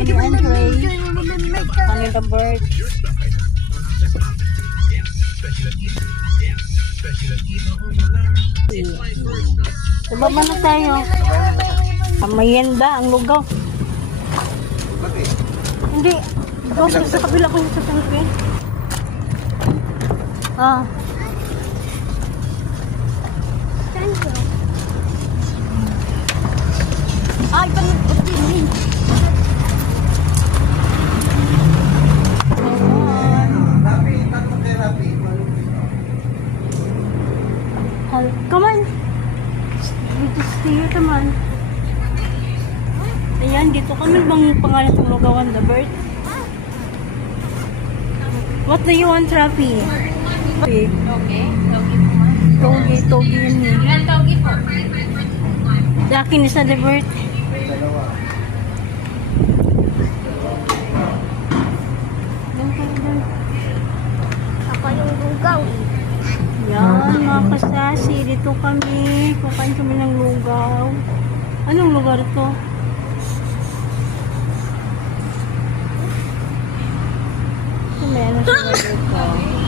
family entree. Kanina bird. Sababa na tayo. Ang mayenda, ang lugaw. Hindi. Ikaw sa kabila ko sa tangke. Ah. Ay, pang-pagpinin. Come on. Dito stay naman. Ayan, dito kami bang pangalan ng lugawan, the bird? What do you want, Rafi? Okay. Togi yun eh. Ilan togi po? Akin isa, the bird. Ako yung lugaw. Yan, mga kasasi. Dito kami. Kukain kami ng lugaw. Anong lugar to? Ito, may ano sa lugar to.